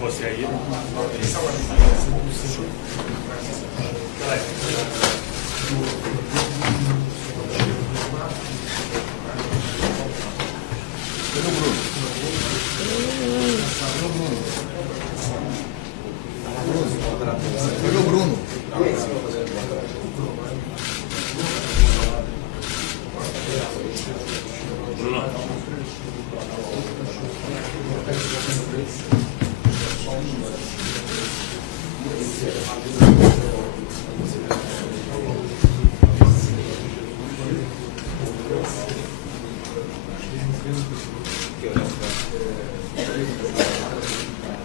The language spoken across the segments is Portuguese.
Você aí? Cadê o Bruno?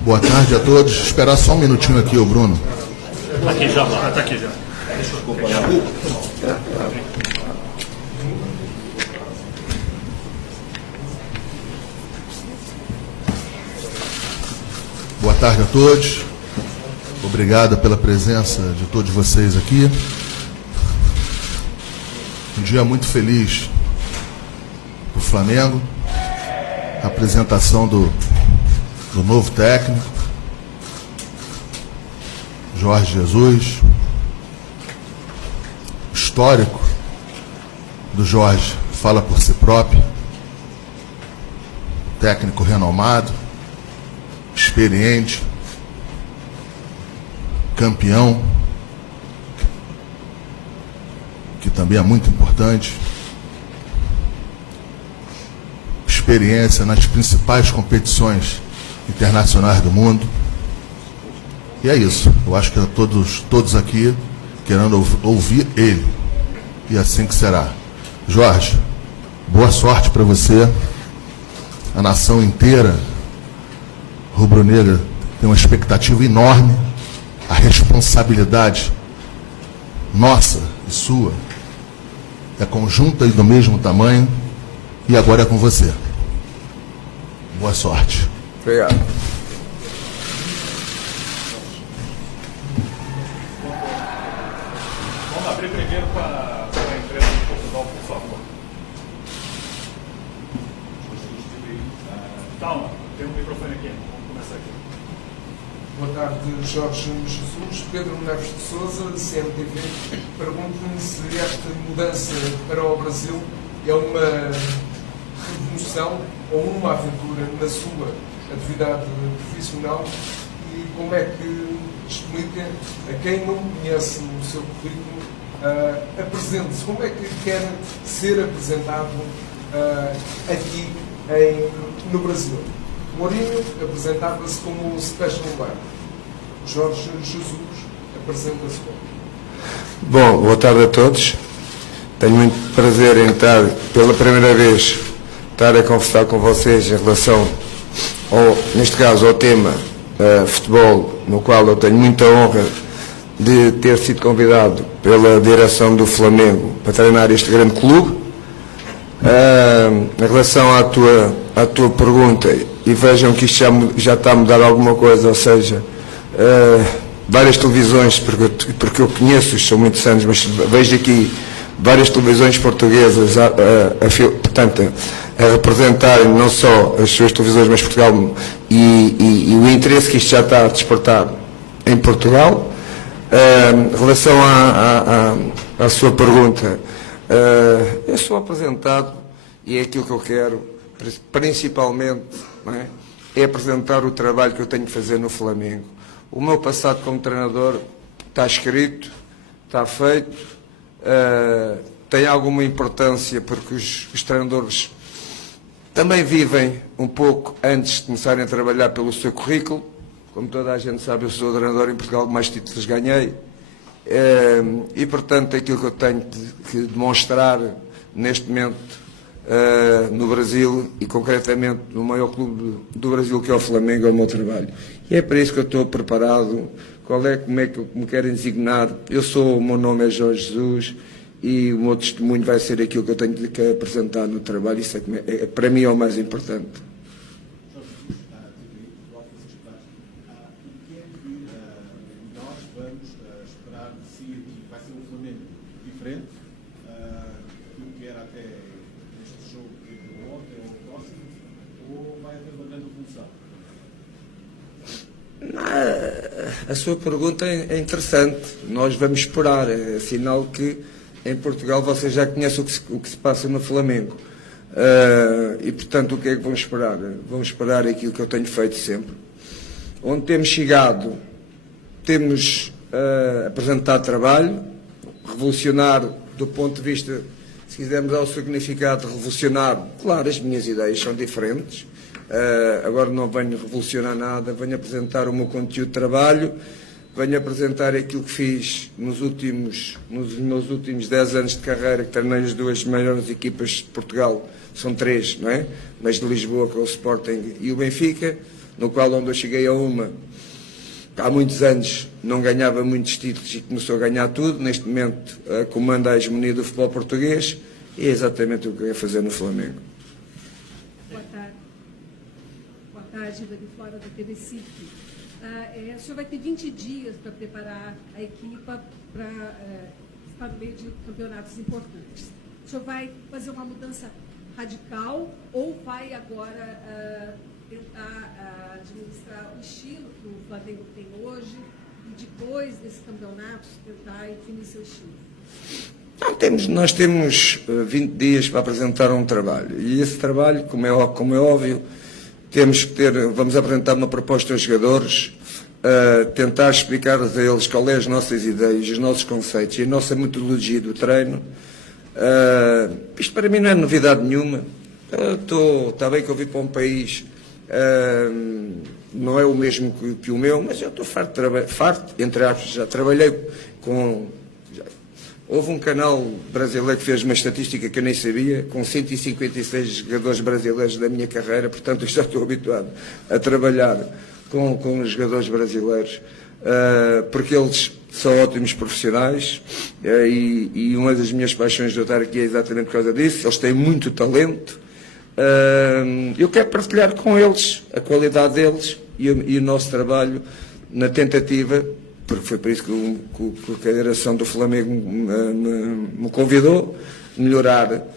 Boa tarde a todos. Esperar só um minutinho aqui, o Bruno. Tá aqui já, tá aqui já. Boa tarde a todos. Obrigado pela presença de todos vocês aqui. Um dia muito feliz do Flamengo. A apresentação do novo técnico, Jorge Jesus. O histórico do Jorge fala por si próprio. Técnico renomado, experiente, campeão, que também é muito importante. Experiência nas principais competições internacionais do mundo. E é isso. Eu acho que todos aqui querendo ouvir ele. E assim que será. Jorge, boa sorte para você. A nação inteira rubro-negra tem uma expectativa enorme. A responsabilidade nossa e sua é conjunta e do mesmo tamanho. E agora é com você. Boa sorte. Obrigado. Vamos abrir primeiro com a empresa de Portugal, por favor. Calma, tem um microfone aqui. Vamos começar aqui. Boa tarde, Jorge Jesus. Pedro Neves de Sousa, CMTV. Pergunto-me se esta mudança para o Brasil é uma revolução ou uma aventura na sua atividade profissional e como é que explica a quem não conhece o seu currículo, apresente-se, como é que quer ser apresentado aqui no Brasil. Mourinho apresentava-se como Special One. Jorge Jesus apresenta-se como. Bom, boa tarde a todos. Tenho muito prazer em estar, pela primeira vez, a conversar com vocês em relação, neste caso, ao tema futebol, no qual eu tenho muita honra de ter sido convidado pela direção do Flamengo para treinar este grande clube. Em relação à tua pergunta, e vejam que isto já está a mudar alguma coisa, ou seja, várias televisões, porque eu conheço, são muitos anos, mas vejo aqui várias televisões portuguesas portanto, a representarem não só as suas televisões, mas Portugal e o interesse que isto já está a despertar em Portugal. Em relação à sua pergunta, eu sou apresentado e é aquilo que eu quero, principalmente, não é? É apresentar o trabalho que eu tenho que fazer no Flamengo. O meu passado como treinador está escrito, está feito, tem alguma importância porque os treinadores também vivem um pouco antes de começarem a trabalhar pelo seu currículo. Como toda a gente sabe, eu sou treinador em Portugal, mais títulos ganhei. E, portanto, aquilo que eu tenho que demonstrar neste momento no Brasil e, concretamente, no maior clube do Brasil, que é o Flamengo, é o meu trabalho. E é para isso que eu estou preparado. Como é que me querem designar? O meu nome é Jorge Jesus e o meu testemunho vai ser aquilo que eu tenho que apresentar no trabalho. Isso para mim é o mais importante. Nós vamos esperar de si que vai ser um Flamengo diferente do que era até este jogo de ontem ou o próximo, ou vai haver uma grande evolução? A sua pergunta é interessante. Nós vamos esperar. É sinal que em Portugal vocês já conhecem o que se passa no Flamengo. E, portanto, o que é que vão esperar? Vão esperar aquilo que eu tenho feito sempre. Onde temos chegado, temos apresentado trabalho, revolucionário do ponto de vista, se quisermos ao significado de revolucionário, claro, as minhas ideias são diferentes. Agora não venho revolucionar nada, venho apresentar o meu conteúdo de trabalho, venho apresentar aquilo que fiz nos meus últimos 10 anos de carreira, que treinei as duas maiores equipas de Portugal, são 3, não é? Mas de Lisboa, com o Sporting e o Benfica, no qual onde eu cheguei a uma, há muitos anos não ganhava muitos títulos e começou a ganhar tudo. Neste momento comanda a hegemonia do futebol português e é exatamente o que eu ia fazer no Flamengo. Boa tarde. Boa tarde, Dani Flora, da TV CIP. O senhor vai ter 20 dias para preparar a equipa para estar no meio de campeonatos importantes. O senhor vai fazer uma mudança radical ou vai agora tentar administrar o estilo que o Flamengo tem hoje e depois desse campeonato tentar definir seu estilo? Nós temos 20 dias para apresentar um trabalho e esse trabalho, como é óbvio, vamos apresentar uma proposta aos jogadores, tentar explicar-lhes a eles qual é as nossas ideias, os nossos conceitos e a nossa metodologia do treino. Isto para mim não é novidade nenhuma. Está bem que eu vim para um país, não é o mesmo que o meu, mas eu estou farto, entre aspas, já trabalhei com... Houve um canal brasileiro que fez uma estatística que eu nem sabia, com 156 jogadores brasileiros da minha carreira, portanto eu já estou habituado a trabalhar com os jogadores brasileiros, porque eles são ótimos profissionais e uma das minhas paixões de eu estar aqui é exatamente por causa disso. Eles têm muito talento. Eu quero partilhar com eles a qualidade deles e o nosso trabalho na tentativa, porque foi por isso que a direção do Flamengo me convidou, melhorar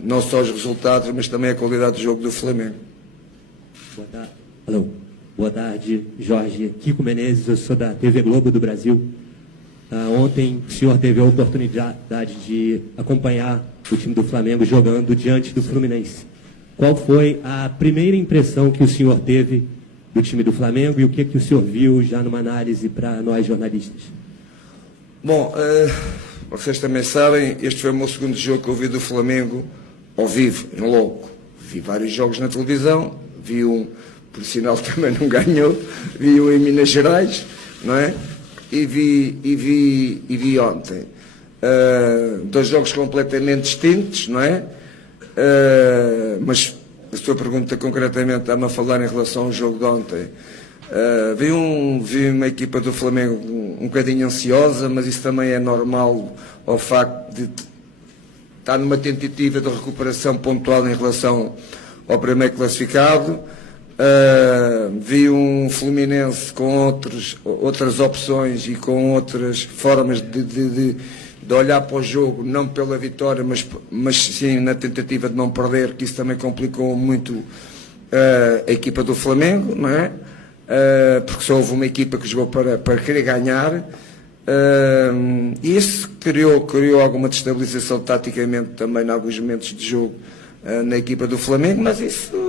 não só os resultados, mas também a qualidade do jogo do Flamengo. Boa tarde. Alô. Boa tarde, Jorge. Kiko Menezes, eu sou da TV Globo do Brasil. Ontem o senhor teve a oportunidade de acompanhar o time do Flamengo jogando diante do Fluminense. Qual foi a primeira impressão que o senhor teve do time do Flamengo e o que o senhor viu já numa análise para nós jornalistas? Bom, vocês também sabem, este foi o meu segundo jogo que eu vi do Flamengo ao vivo, em loco. Vi vários jogos na televisão, vi um, por sinal também não ganhou, vi um em Minas Gerais, não é? E vi ontem. 2 jogos completamente distintos, não é? Mas a sua pergunta concretamente está-me a falar em relação ao jogo de ontem. Vi uma equipa do Flamengo um bocadinho ansiosa, mas isso também é normal ao facto de estar numa tentativa de recuperação pontual em relação ao primeiro classificado. Vi um Fluminense com outras opções e com outras formas de olhar para o jogo, não pela vitória, mas sim na tentativa de não perder, que isso também complicou muito a equipa do Flamengo, não é? Porque só houve uma equipa que jogou para querer ganhar, e isso criou alguma destabilização taticamente também em alguns momentos de jogo na equipa do Flamengo, mas isso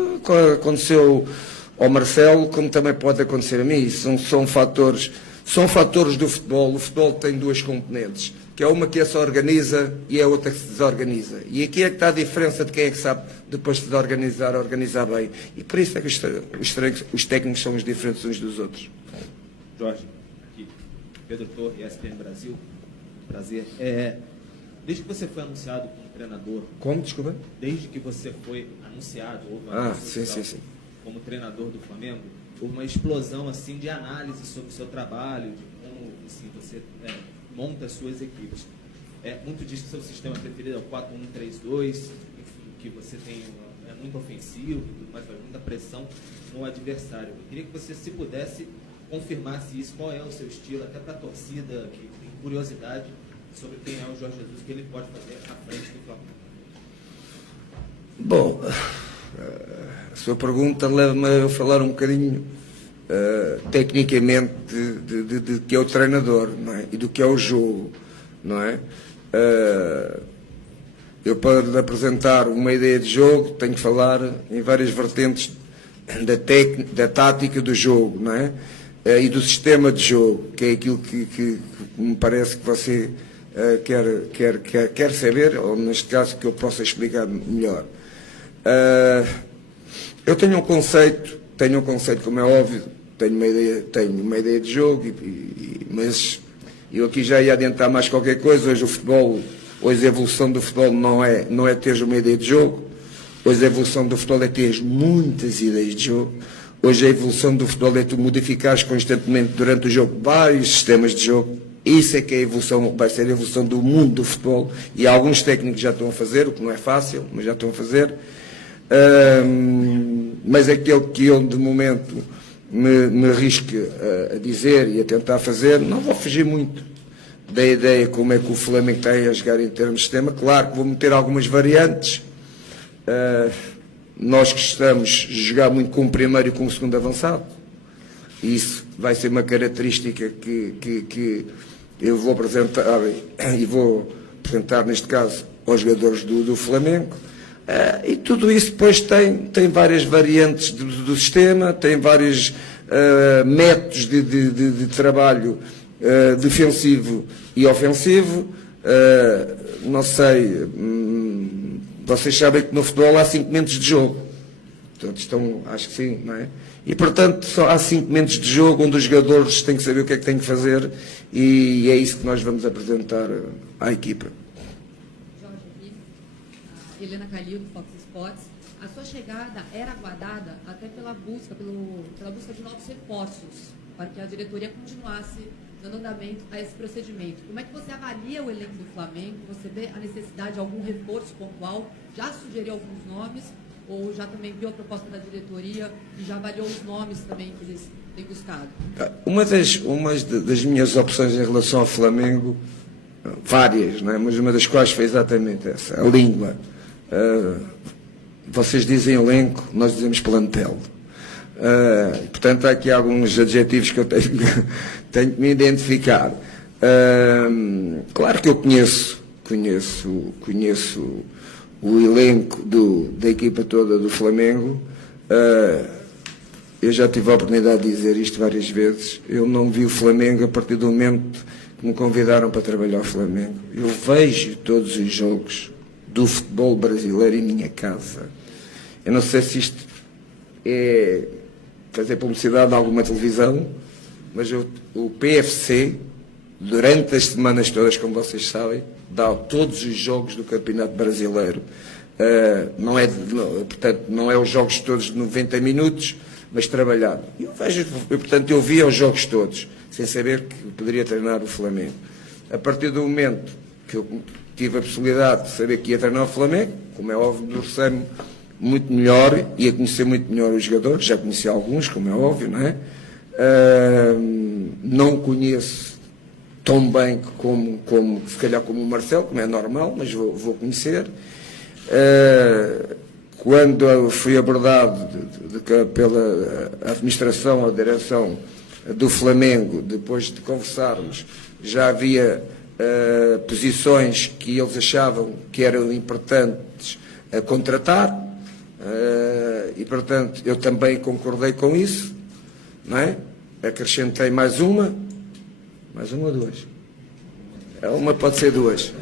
aconteceu ao Marcelo, como também pode acontecer a mim. Isso são fatores do futebol. O futebol tem 2 componentes, que é uma que se organiza e a outra que se desorganiza. E aqui é que está a diferença de quem é que sabe, depois de se organizar bem. E por isso é que os técnicos são os diferentes uns dos outros. Jorge, aqui, Pedro Torre, ESPN Brasil, prazer. Desde que você foi anunciado como treinador... Como? Desculpa? Desde que você foi anunciado, sim. como treinador do Flamengo, houve uma explosão assim, de análise sobre o seu trabalho, de como assim, você monta as suas equipes. Muito diz que seu sistema preferido é o 4-1-3-2, enfim, que você tem é muito ofensivo, mas faz muita pressão no adversário. Eu queria que você, se pudesse, confirmasse isso, qual é o seu estilo, até para a torcida que tem curiosidade sobre quem é o Jorge Jesus, que ele pode fazer à frente do Flamengo. Bom, a sua pergunta leva-me a falar um bocadinho tecnicamente de que é o treinador, não é? E do que é o jogo, não é? Eu, para apresentar uma ideia de jogo, tenho que falar em várias vertentes da tática do jogo, não é? E do sistema de jogo, que é aquilo que me parece que você quer saber, ou neste caso que eu possa explicar melhor. Eu tenho um conceito, como é óbvio, tenho uma ideia de jogo, mas eu aqui já ia adiantar mais qualquer coisa. Hoje a evolução do futebol não é teres uma ideia de jogo, hoje a evolução do futebol é teres muitas ideias de jogo. Hoje a evolução do futebol é tu modificares constantemente durante o jogo vários sistemas de jogo. Isso é que é a evolução, vai ser a evolução do mundo do futebol, e alguns técnicos já estão a fazer, o que não é fácil, mas já estão a fazer. Mas aquele que eu de momento me arrisco a dizer e a tentar fazer, não vou fugir muito da ideia como é que o Flamengo está a jogar em termos de sistema. Claro que vou meter algumas variantes. Nós gostamos de jogar muito com o primeiro e com o segundo avançado, e isso vai ser uma característica que eu vou apresentar, e vou apresentar neste caso aos jogadores do Flamengo. E tudo isso depois tem várias variantes do sistema, tem vários métodos de trabalho defensivo e ofensivo. Não sei, vocês sabem que no futebol há 5 momentos de jogo. Portanto, acho que sim, não é? E, portanto, só há 5 momentos de jogo onde os jogadores têm que saber o que é que têm que fazer, e é isso que nós vamos apresentar à equipa. Helena Calil, do Fox Sports. A sua chegada era aguardada até pela busca de novos reforços, para que a diretoria continuasse dando andamento a esse procedimento. Como é que você avalia o elenco do Flamengo? Você vê a necessidade de algum reforço pontual? Já sugeriu alguns nomes? Ou já também viu a proposta da diretoria e já avaliou os nomes também que eles têm buscado? Uma das minhas opções em relação ao Flamengo, várias, não é? Mas uma das quais foi exatamente essa, a língua. Vocês dizem elenco, nós dizemos plantel. Portanto, há aqui alguns adjetivos que eu tenho que me identificar. Claro que eu conheço o elenco da equipa toda do Flamengo. Eu já tive a oportunidade de dizer isto várias vezes. Eu não vi o Flamengo a partir do momento que me convidaram para trabalhar o Flamengo. Eu vejo todos os jogos do futebol brasileiro em minha casa. Eu não sei se isto é fazer publicidade de alguma televisão, mas o PFC, durante as semanas todas, como vocês sabem, dá todos os jogos do Campeonato Brasileiro. Portanto, não é os jogos todos de 90 minutos, mas trabalhado. Portanto, eu via os jogos todos, sem saber que poderia treinar o Flamengo. A partir do momento que eu tive a possibilidade de saber que ia treinar o Flamengo, como é óbvio, debrucei-me muito melhor, ia conhecer muito melhor os jogadores, já conheci alguns, como é óbvio, não é? Não conheço tão bem como se calhar como o Marcelo, como é normal, mas vou conhecer. Quando eu fui abordado pela administração ou direção do Flamengo, depois de conversarmos, já havia posições que eles achavam que eram importantes a contratar, e portanto eu também concordei com isso, não é? Acrescentei mais uma ou duas? É uma, pode ser duas.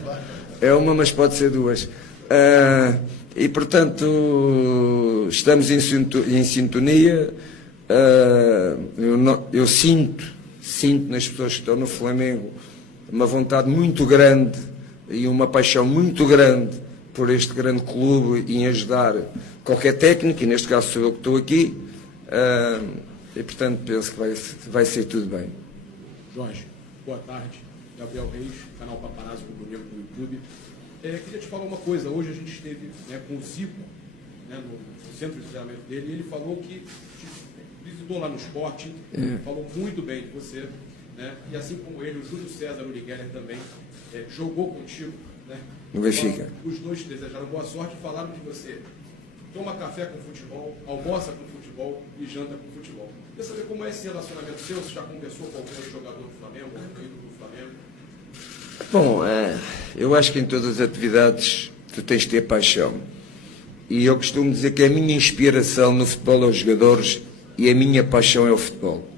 É uma, mas pode ser duas. E portanto estamos em sintonia. Eu sinto nas pessoas que estão no Flamengo uma vontade muito grande e uma paixão muito grande por este grande clube e em ajudar qualquer técnico, e neste caso sou eu que estou aqui, e portanto penso que vai ser tudo bem. Jorge, boa tarde. Gabriel Reis, canal Paparazzo do Domingo do YouTube. Queria te falar uma coisa. Hoje a gente esteve, né, com o Zico, né, no centro de treinamento dele, e ele falou que te visitou lá no esporte, falou muito bem de você, né, e assim como ele, o Júlio César Urigueler também jogou contigo, né? No Benfica. Os dois te desejaram boa sorte e falaram que você toma café com futebol, almoça com futebol e janta com futebol. Queria saber como é esse relacionamento seu, se já conversou com algum jogador do Flamengo, algum ídolo do Flamengo? Bom, eu acho que em todas as atividades tu tens de ter paixão. E eu costumo dizer que a minha inspiração no futebol é os jogadores e a minha paixão é o futebol.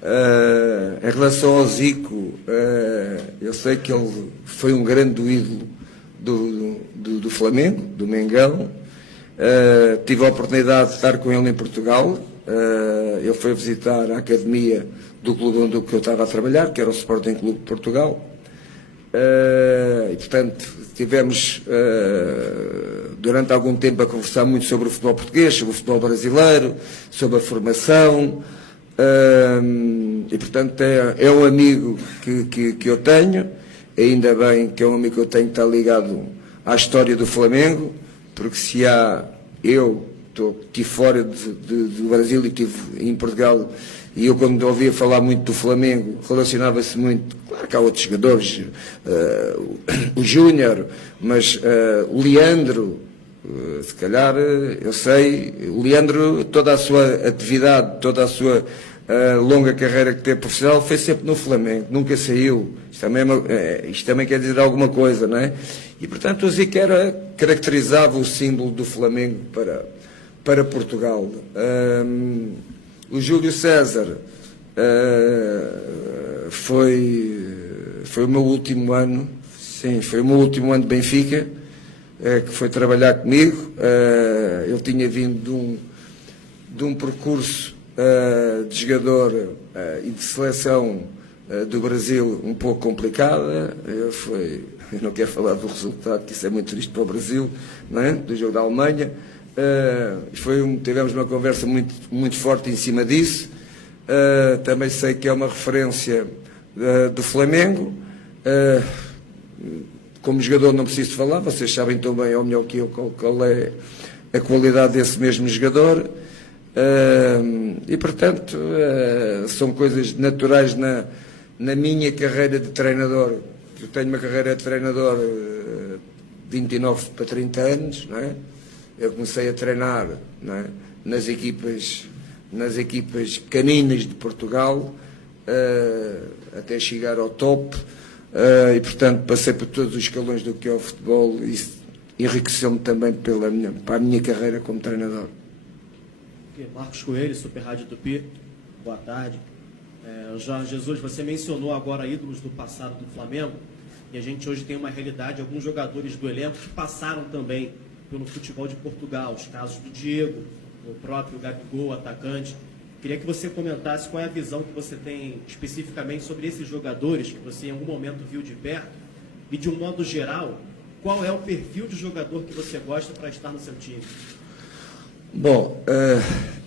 Em relação ao Zico, eu sei que ele foi um grande ídolo do Flamengo, do Mengão. Tive a oportunidade de estar com ele em Portugal. Ele foi visitar a academia do clube onde eu estava a trabalhar, que era o Sporting Clube de Portugal. E, portanto, tivemos durante algum tempo a conversar muito sobre o futebol português, sobre o futebol brasileiro, sobre a formação. E, portanto, é um amigo que eu tenho. Ainda bem que é um amigo que eu tenho que está ligado à história do Flamengo, porque se há... Eu estive fora do Brasil e estive em Portugal, e eu, quando ouvia falar muito do Flamengo, relacionava-se muito... Claro que há outros jogadores, o Júnior, mas o Leandro, se calhar, eu sei, o Leandro, toda a sua atividade, toda a sua longa carreira que teve profissional, foi sempre no Flamengo, nunca saiu. Isto também quer dizer alguma coisa, não é? E, portanto, o Zico caracterizava o símbolo do Flamengo para Portugal. O Júlio César foi o meu último ano, sim, foi o meu último ano de Benfica, que foi trabalhar comigo. Ele tinha vindo de um percurso de jogador e de seleção do Brasil um pouco complicada. Eu não quero falar do resultado, que isso é muito triste para o Brasil, não é? Do jogo da Alemanha. Tivemos uma conversa muito, muito forte em cima disso. Também sei que é uma referência do Flamengo. Como jogador não preciso falar, vocês sabem tão bem, ou melhor que eu, qual é a qualidade desse mesmo jogador. E, portanto, são coisas naturais na minha carreira de treinador. Eu tenho uma carreira de treinador de 29 para 30 anos, não é? Eu comecei a treinar, não é, nas equipas pequeninas de Portugal, até chegar ao top, e, portanto, passei por todos os escalões do que é o futebol, e isso enriqueceu-me também para a minha carreira como treinador. Marcos Coelho, Super Rádio Tupi, boa tarde. Jorge Jesus, você mencionou agora ídolos do passado do Flamengo, e a gente hoje tem uma realidade, alguns jogadores do elenco que passaram também pelo futebol de Portugal, os casos do Diego, o próprio Gabigol, atacante. Queria que você comentasse qual é a visão que você tem especificamente sobre esses jogadores que você em algum momento viu de perto, e de um modo geral, qual é o perfil de jogador que você gosta para estar no seu time? Bom,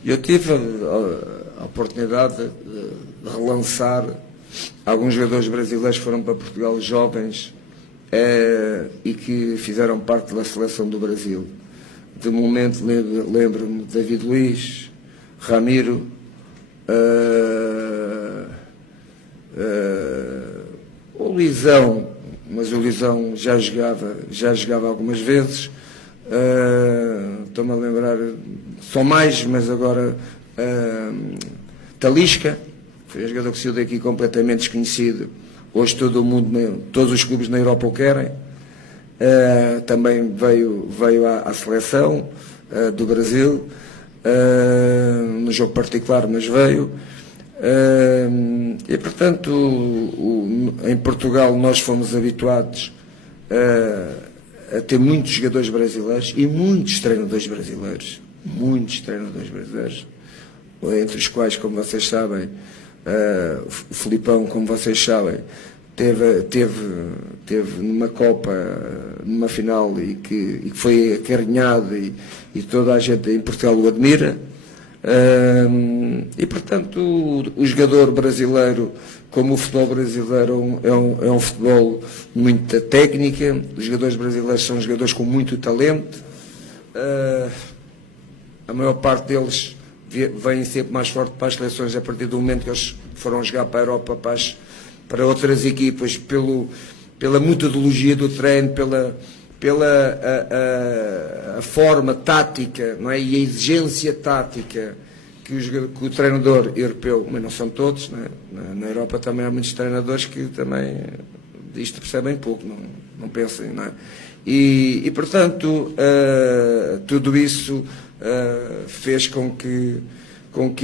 eu tive a oportunidade de relançar alguns jogadores brasileiros que foram para Portugal jovens e que fizeram parte da seleção do Brasil. De momento lembro-me de David Luiz, Ramiro, o Luizão, mas o Luizão já jogava algumas vezes. Estou-me a lembrar, são mais, mas agora Talisca, foi um jogador que saiu daqui completamente desconhecido. Hoje todo o mundo, todos os clubes na Europa o querem. Também veio à seleção do Brasil, no jogo particular, mas veio. E, portanto, em Portugal nós fomos habituados a ter muitos jogadores brasileiros e muitos treinadores brasileiros, entre os quais, como vocês sabem, o Filipão, como vocês sabem, teve numa Copa, numa final, e que foi acarinhado, e toda a gente em Portugal o admira. E, portanto, o jogador brasileiro, como o futebol brasileiro é um futebol muita técnica, os jogadores brasileiros são jogadores com muito talento, a maior parte deles vêm sempre mais forte para as seleções a partir do momento que eles foram jogar para a Europa, para outras equipas, pela metodologia do treino, pela a forma tática, não é? E a exigência tática que o treinador europeu, mas não são todos, não é? Na Europa também há muitos treinadores que também isto percebem pouco, não pensem, não é? E portanto, tudo isso fez com que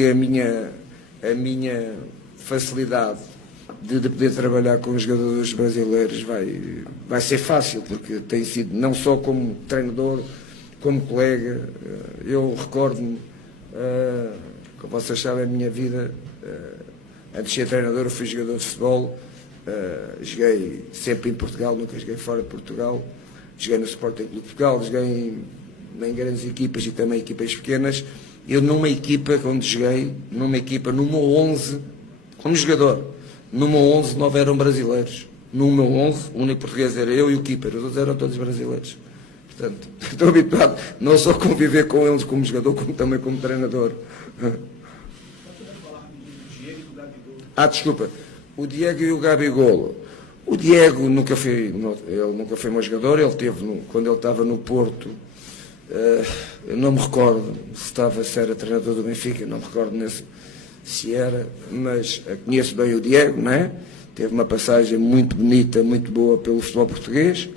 a minha facilidade de poder trabalhar com os jogadores brasileiros vai ser fácil, porque tem sido, não só como treinador, como colega. Eu recordo-me, como vocês sabem, a minha vida, antes de ser treinador, eu fui jogador de futebol, joguei sempre em Portugal, nunca joguei fora de Portugal, joguei no Sporting Clube de Portugal, joguei em grandes equipas e também equipas pequenas. Eu numa equipa, quando joguei, numa 11, como jogador, numa 11 9 eram brasileiros. Numa 11, o único português era eu e o keeper, os outros eram todos brasileiros. Portanto, estou habituado não só a conviver com eles como jogador, como também como treinador. Desculpa. O Diego e o Gabigol. O Diego nunca foi meu jogador, ele teve, quando ele estava no Porto, eu não me recordo se era treinador do Benfica, não me recordo se era, mas conheço bem o Diego, não é? Teve uma passagem muito bonita, muito boa pelo futebol português.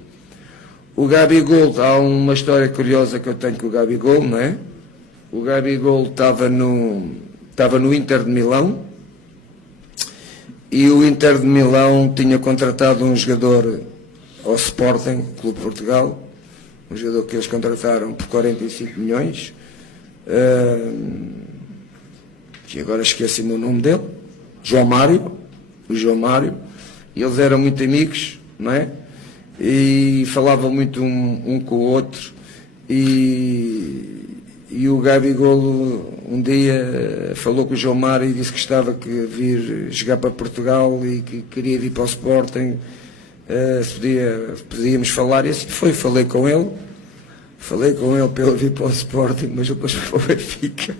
O Gabigol, há uma história curiosa que eu tenho com o Gabigol, não é? O Gabigol estava no Inter de Milão e o Inter de Milão tinha contratado um jogador ao Sporting, Clube de Portugal, um jogador que eles contrataram por 45 milhões, que agora esqueci-me o nome dele, o João Mário, e eles eram muito amigos, não é? E falavam muito um com o outro, e o Gabigol um dia falou com o João Mário e disse que estava que vir jogar para Portugal e que queria vir para o Sporting, se podíamos falar, e assim falei com ele para ele vir para o Sporting, mas depois foi para o Benfica.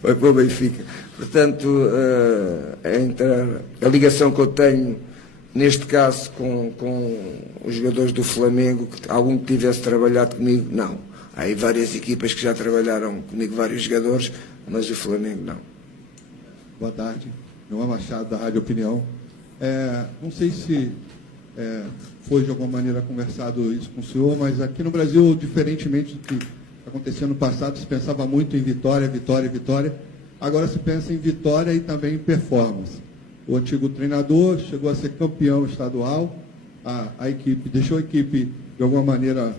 Foi para o Benfica. Portanto, a ligação que eu tenho, neste caso, com os jogadores do Flamengo, que algum que tivesse trabalhado comigo, não. Há aí várias equipas que já trabalharam comigo, vários jogadores, mas o Flamengo não. Boa tarde. Noé Machado, da Rádio Opinião. Não sei se foi de alguma maneira conversado isso com o senhor, mas aqui no Brasil, diferentemente do que acontecia no passado, se pensava muito em vitória. Agora se pensa em vitória e também em performance. O antigo treinador chegou a ser campeão estadual, a equipe deixou a equipe de alguma maneira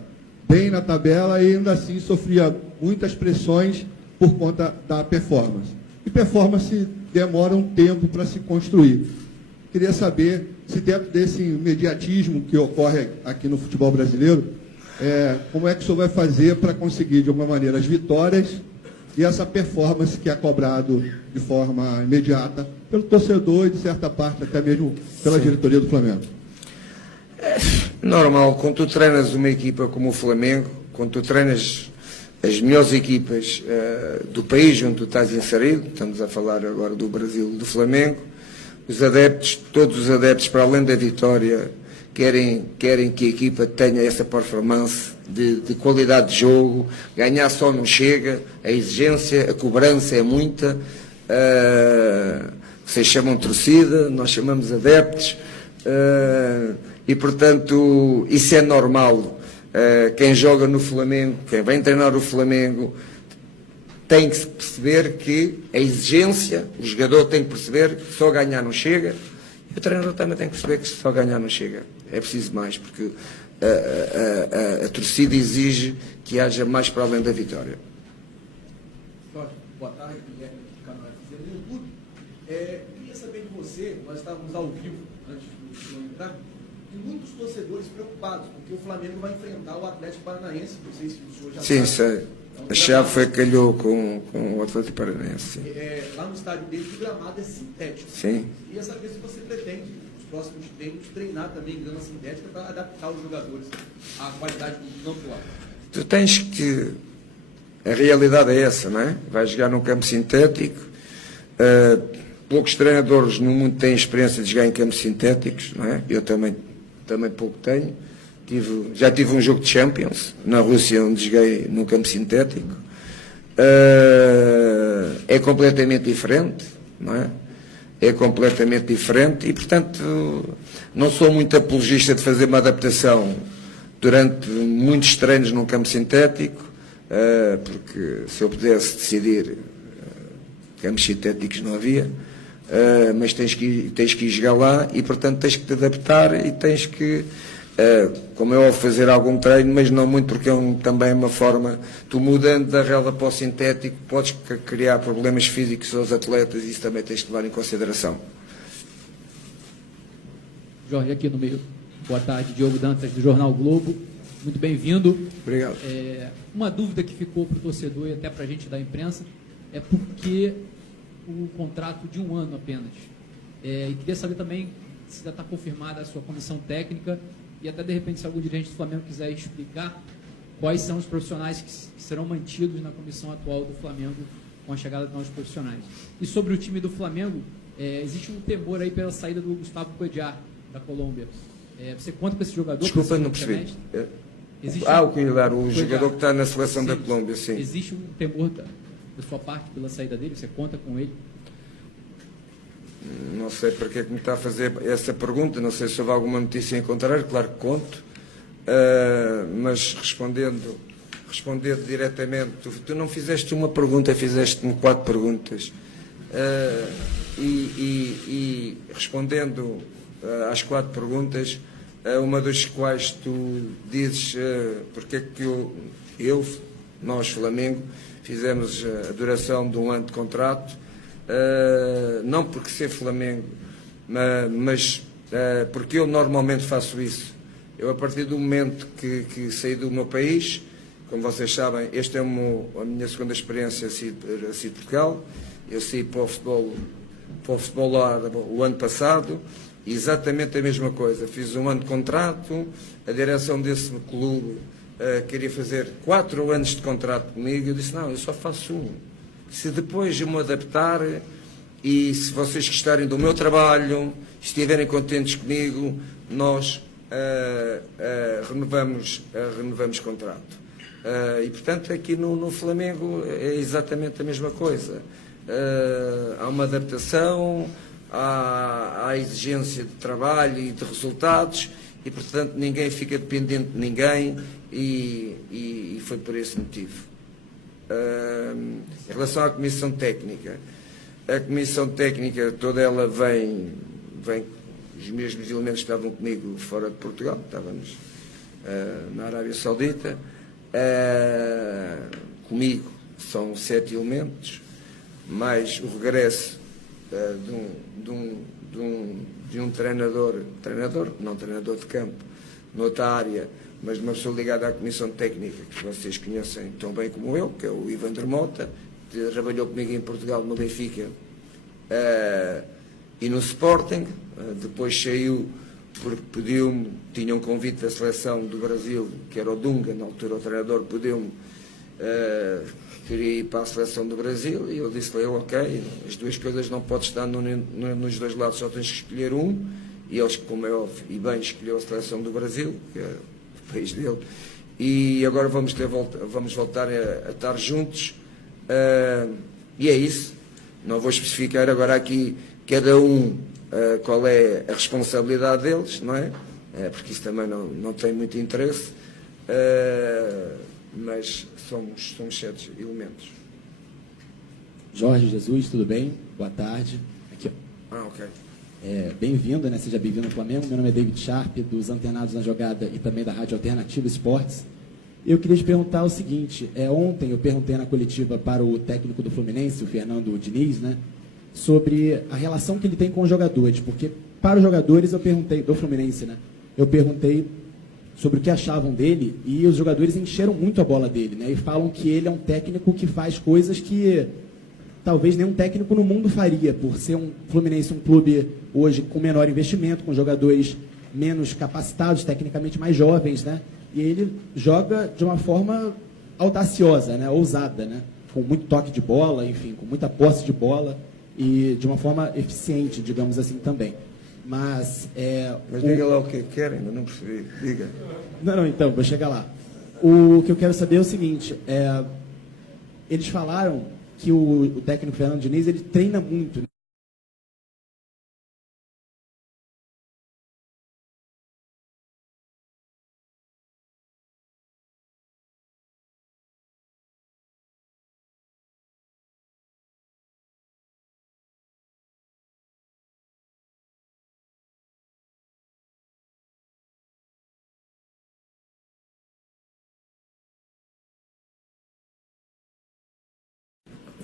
bem na tabela e ainda assim sofria muitas pressões por conta da performance. E performance demora um tempo para se construir. Queria saber se dentro desse imediatismo que ocorre aqui no futebol brasileiro, como é que o senhor vai fazer para conseguir, de alguma maneira, as vitórias e essa performance que é cobrado de forma imediata pelo torcedor e, de certa parte, até mesmo pela diretoria do Flamengo? Normal, quando tu treinas uma equipa como o Flamengo, quando tu treinas as melhores equipas do país onde tu estás inserido, estamos a falar agora do Brasil, do Flamengo, os adeptos, todos os adeptos, para além da vitória, querem que a equipa tenha essa performance de qualidade de jogo. Ganhar só não chega, a exigência, a cobrança é muita, vocês chamam torcida, nós chamamos adeptos, e portanto isso é normal. Quem joga no Flamengo, quem vem treinar o Flamengo, tem que perceber que a exigência, o jogador tem que perceber que só ganhar não chega, e o treinador também tem que perceber que só ganhar não chega. É preciso mais, porque a torcida exige que haja mais para além da vitória. Boa tarde, Guilherme do canal FZ no YouTube. Queria saber de você, nós estávamos ao vivo antes do senhor entrar, e muitos torcedores preocupados, porque o Flamengo vai enfrentar o Atlético Paranaense, não sei se o senhor já sabe. Sim, sei. É um A chave foi que calhou com o Atlético Paranaense. Lá no estádio dele, o gramado é sintético. Sim. Queria saber se você pretende, nos próximos treinos, treinar também em grama sintética para adaptar os jogadores à qualidade do campo lá. Tu tens que... A realidade é essa, não é? Vais jogar num campo sintético. Poucos treinadores no mundo têm experiência de jogar em campos sintéticos, não é? Eu também pouco tenho. Já tive um jogo de Champions na Rússia, onde joguei num campo sintético. É completamente diferente, não é? É completamente diferente e, portanto, não sou muito apologista de fazer uma adaptação durante muitos treinos num campo sintético, porque se eu pudesse decidir, campos sintéticos não havia, mas tens que ir jogar lá e, portanto, tens que te adaptar e tens que, como eu, fazer algum treino, mas não muito, porque também é uma forma, tu mudando da relva para o sintético, podes criar problemas físicos aos atletas e isso também tens que levar em consideração. Jorge, aqui no meio. Boa tarde, Diogo Dantas, do Jornal Globo. Muito bem-vindo. Obrigado. Uma dúvida que ficou para o torcedor e até para a gente da imprensa é por que o contrato de 1 ano apenas? E queria saber também se já está confirmada a sua comissão técnica e até, de repente, se algum dirigente do Flamengo quiser explicar quais são os profissionais que serão mantidos na comissão atual do Flamengo com a chegada de novos profissionais. E sobre o time do Flamengo, existe um temor aí pela saída do Gustavo Cuéllar, da Colômbia. Você conta com esse jogador? Desculpa, não percebi. O Cuéllar, o jogador que está na seleção da Colômbia, sim. Existe um temor da sua parte pela saída dele? Você conta com ele? Não sei para que é que me está a fazer essa pergunta, não sei se houve alguma notícia em contrário, claro que conto, mas respondendo diretamente, tu não fizeste uma pergunta, fizeste-me 4 perguntas, e respondendo às 4 perguntas, uma das quais tu dizes porque é que nós, Flamengo, fizemos a duração de 1 ano de contrato, não porque ser Flamengo, mas porque eu normalmente faço isso. Eu, a partir do momento que saí do meu país, como vocês sabem, esta é a minha segunda experiência a sair de Portugal. Eu saí para o futebol lá o ano passado, exatamente a mesma coisa. Fiz 1 ano de contrato, a direção desse clube queria fazer 4 anos de contrato comigo. Eu disse, não, eu só faço 1. Se depois eu me adaptar e se vocês gostarem do meu trabalho, estiverem contentes comigo, nós renovamos contrato. E, portanto, aqui no Flamengo é exatamente a mesma coisa. Há uma adaptação, há exigência de trabalho e de resultados e, portanto, ninguém fica dependente de ninguém e foi por esse motivo. Em relação à Comissão Técnica, a Comissão Técnica toda ela vem os mesmos elementos que estavam comigo fora de Portugal, estávamos na Arábia Saudita, comigo são 7 elementos, mais o regresso de um treinador, não treinador de campo, noutra área, mas de uma pessoa ligada à Comissão Técnica, que vocês conhecem tão bem como eu, que é o Ivander Mota, que trabalhou comigo em Portugal, no Benfica e no Sporting, depois saiu porque pediu-me, tinha um convite da seleção do Brasil, que era o Dunga, na altura o treinador, pediu-me, queria ir para a seleção do Brasil, e eu disse-lhe, ok, as duas coisas não podem estar nos dois lados, só tens que escolher um, e eles, como é óbvio, e bem, escolheu a seleção do Brasil, que é o país dele, e agora vamos voltar a estar juntos, e é isso. Não vou especificar agora aqui cada um qual é a responsabilidade deles, não é? Porque isso também não tem muito interesse, mas somos 7 elementos. Jorge Jesus, tudo bem? Boa tarde. Aqui, ó. Ok. Bem-vindo, né? Seja bem-vindo ao Flamengo. Meu nome é David Sharp, dos Antenados na Jogada e também da Rádio Alternativa Esportes. Eu queria te perguntar o seguinte, ontem eu perguntei na coletiva para o técnico do Fluminense, o Fernando Diniz, né, sobre a relação que ele tem com os jogadores, porque para os jogadores eu perguntei, do Fluminense, né, eu perguntei sobre o que achavam dele, e os jogadores encheram muito a bola dele, né? E falam que ele é um técnico que faz coisas que talvez nenhum técnico no mundo faria, por ser um Fluminense, um clube hoje com menor investimento, com jogadores menos capacitados, tecnicamente mais jovens, né? E ele joga de uma forma audaciosa, né? Ousada, né? Com muito toque de bola, enfim, com muita posse de bola e de uma forma eficiente, digamos assim, também. Mas diga lá o que querem, ainda não percebi. Diga. Não, então, vou chegar lá. O que eu quero saber é o seguinte, eles falaram que o técnico Fernando Diniz, ele treina muito, né?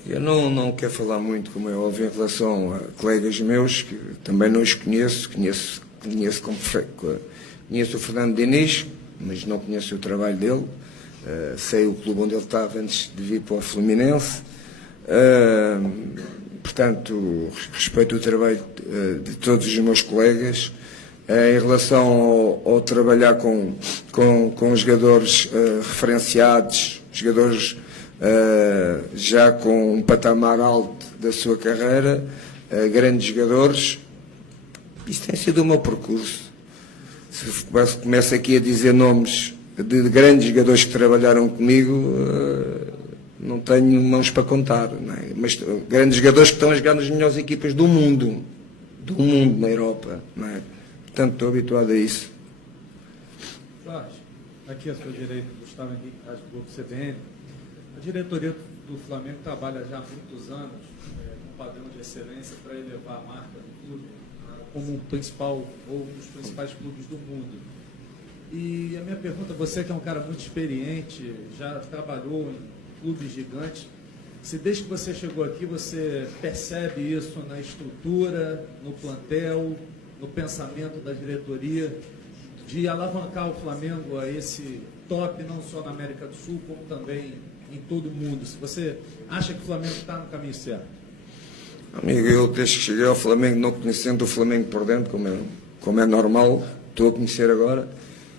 Eu não quero falar muito, como é óbvio, em relação a colegas meus, que também não os conheço. Conheço o Fernando Diniz, mas não conheço o trabalho dele. Sei o clube onde ele estava antes de vir para o Fluminense. Portanto, respeito o trabalho de todos os meus colegas. Em relação ao trabalhar com jogadores referenciados, jogadores já com um patamar alto da sua carreira, grandes jogadores, isso tem sido o meu percurso. Se começo aqui a dizer nomes de grandes jogadores que trabalharam comigo, não tenho mãos para contar, não é? Mas grandes jogadores que estão a jogar nas melhores equipas do mundo na Europa, não é? Portanto, estou habituado a isso. Jorge, aqui à sua direita, Gustavo Henrique, Rádio Globo CBN. A diretoria do Flamengo trabalha já há muitos anos com padrão de excelência para elevar a marca do clube como um principal ou um dos principais clubes do mundo. E a minha pergunta, você que é um cara muito experiente, já trabalhou em clubes gigantes, se desde que você chegou aqui você percebe isso na estrutura, no plantel, no pensamento da diretoria, de alavancar o Flamengo a esse top, não só na América do Sul, como também em todo o mundo. Se você acha que o Flamengo está no caminho certo? Amigo, eu desde que cheguei ao Flamengo, não conhecendo o Flamengo por dentro, como é normal, estou a conhecer agora,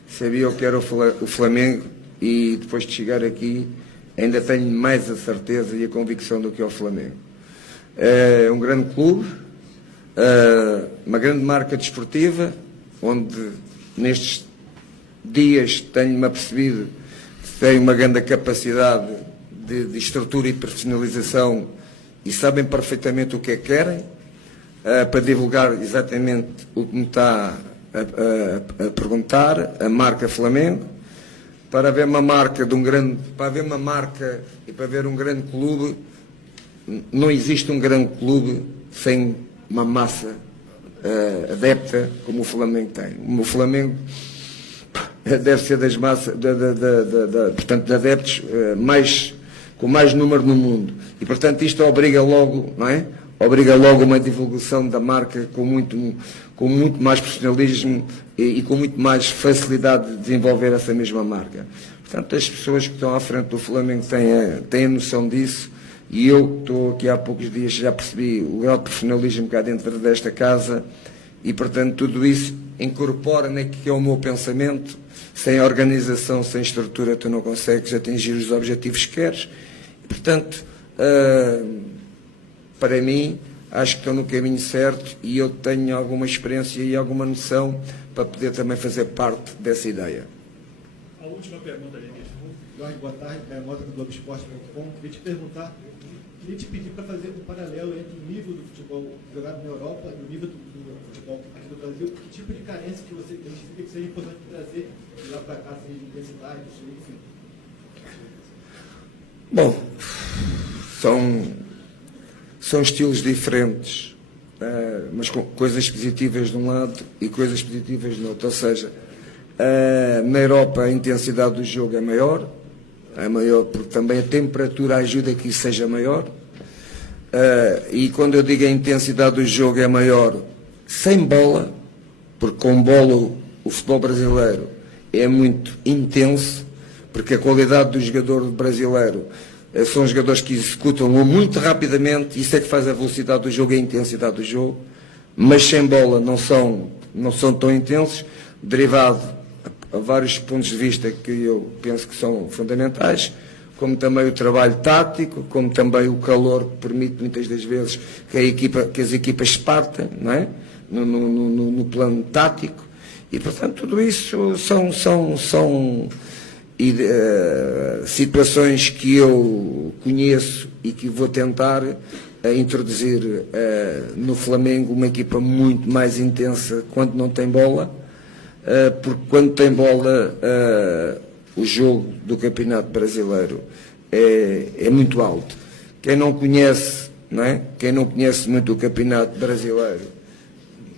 sabia o que era o Flamengo, e depois de chegar aqui ainda tenho mais a certeza e a convicção do que é o Flamengo. É um grande clube, uma grande marca desportiva, onde nestes dias tenho-me apercebido que tem uma grande capacidade de estrutura e profissionalização e sabem perfeitamente o que é que querem, para divulgar exatamente o que me está a perguntar, a marca Flamengo, para haver uma marca e para haver um grande clube. Não existe um grande clube sem uma massa adepta como o Flamengo tem. O Flamengo deve ser das massas, portanto, de adeptos com mais número no mundo. E, portanto, isto obriga logo, não é? Obriga logo uma divulgação da marca com muito mais profissionalismo e com muito mais facilidade de desenvolver essa mesma marca. Portanto, as pessoas que estão à frente do Flamengo têm a noção disso, e eu estou aqui há poucos dias, já percebi o grau de profissionalismo cá dentro desta casa, e, portanto, tudo isso incorpora naquilo que é o meu pensamento. Sem organização, sem estrutura, tu não consegues atingir os objetivos que queres. E, portanto, para mim, acho que estou no caminho certo, e eu tenho alguma experiência e alguma noção para poder também fazer parte dessa ideia. A última pergunta, gente. Jorge, boa tarde, Caio Mota do Globoesporte.com. Queria te perguntar, queria te pedir para fazer um paralelo entre o nível do futebol jogado na Europa e o nível do futebol aqui no Brasil. Que tipo de carência que você identifica que seria importante trazer de lá para cá, seja de intensidade, enfim? Bom, são estilos diferentes, mas com coisas positivas de um lado e coisas positivas do outro. Ou seja, na Europa a intensidade do jogo é maior porque também a temperatura ajuda a que isso seja maior. E quando eu digo a intensidade do jogo é maior sem bola, porque com bola o futebol brasileiro é muito intenso, porque a qualidade do jogador brasileiro são jogadores que executam muito rapidamente, isso é que faz a velocidade do jogo e a intensidade do jogo, mas sem bola não são tão intensos, derivado a vários pontos de vista que eu penso que são fundamentais, como também o trabalho tático, como também o calor que permite muitas das vezes que as equipas partam, não é? No plano tático, e portanto tudo isso são situações que eu conheço e que vou tentar introduzir no Flamengo uma equipa muito mais intensa quando não tem bola, porque quando tem bola o jogo do Campeonato Brasileiro é muito alto. Quem não conhece, não é? Quem não conhece muito o Campeonato Brasileiro,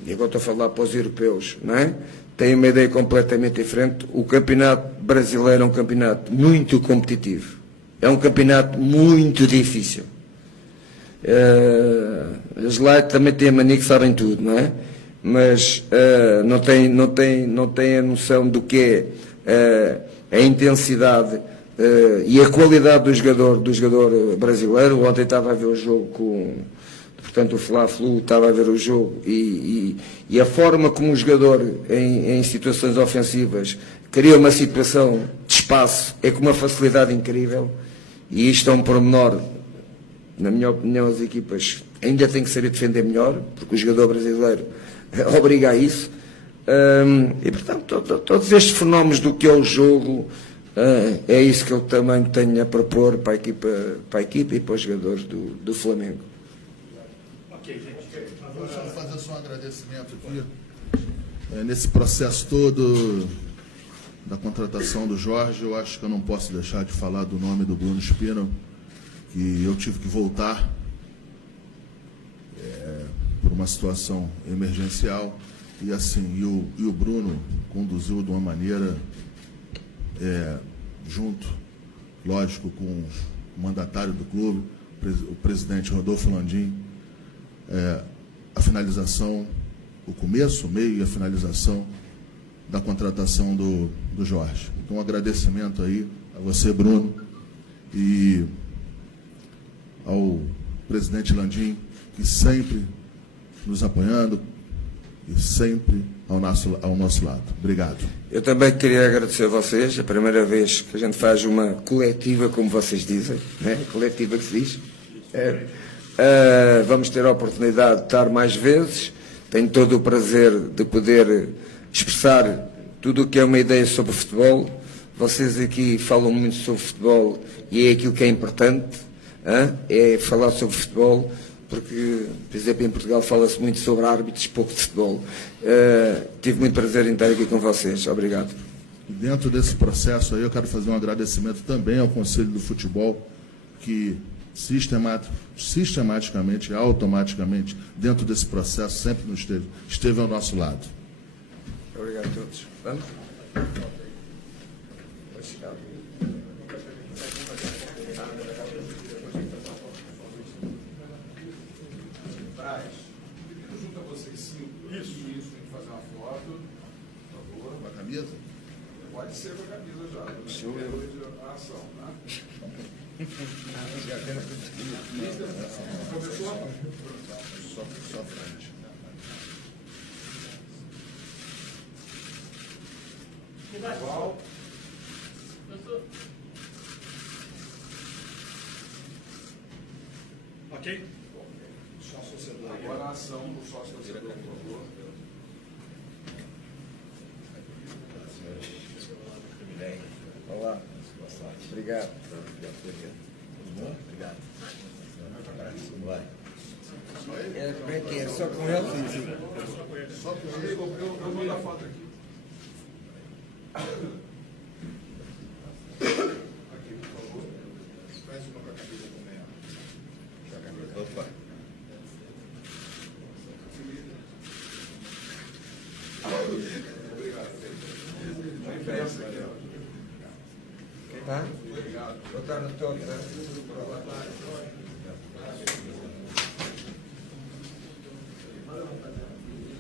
e agora estou a falar para os europeus, não é? Tem uma ideia completamente diferente. O Campeonato Brasileiro é um campeonato muito competitivo. É um campeonato muito difícil. Os lá também têm a mania que sabem tudo, não é? Mas não têm a noção do que é a intensidade e a qualidade do jogador brasileiro. Ontem estava a ver o jogo portanto o Fla-Flu, estava a ver o jogo e a forma como o jogador em situações ofensivas cria uma situação de espaço é com uma facilidade incrível, e isto é um pormenor. Na minha opinião, as equipas ainda têm que saber defender melhor, porque o jogador brasileiro obriga a isso, e portanto todos estes fenómenos do que é o jogo, é isso que eu também tenho a propor para a equipa e para os jogadores do Flamengo. Vou só fazer só um agradecimento aqui. Nesse processo todo da contratação do Jorge, eu acho que eu não posso deixar de falar do nome do Bruno Spina, que eu tive que voltar por uma situação emergencial, e assim, o Bruno conduziu de uma maneira, junto, lógico, com o mandatário do clube, o presidente Rodolfo Landim, a finalização, o começo, o meio e a finalização da contratação do Jorge. Então, um agradecimento aí a você, Bruno, e ao presidente Landim, que sempre nos apoiando e sempre ao nosso lado. Obrigado. Eu também queria agradecer a vocês, a primeira vez que a gente faz uma coletiva, como vocês dizem, né? Coletiva que se diz. Vamos ter a oportunidade de estar mais vezes. Tenho todo o prazer de poder expressar tudo o que é uma ideia sobre futebol. Vocês aqui falam muito sobre futebol e é aquilo que é importante, é falar sobre futebol, porque, por exemplo, em Portugal fala-se muito sobre árbitros, pouco de futebol. Tive muito prazer em estar aqui com vocês. Obrigado. Dentro desse processo aí, eu quero fazer um agradecimento também ao Conselho do Futebol, que sistematicamente, automaticamente, dentro desse processo, sempre esteve ao nosso lado. Obrigado a todos. Vamos? Junto a vocês cinco. Isso, tem que fazer uma foto, por favor. Com a camisa? Pode ser com a camisa já. Show. A ação, tá? Começou? Só frente. Igual. Ok? Agora a ação do sócio torcedor, por favor. Olá. Obrigado. Obrigado. Como é que é? Só com ele? Só com ele. Eu mando a foto aqui. Aqui, por favor. Faz uma com a camisa também. Opa. Tá? Obrigado. Boa tarde a todos.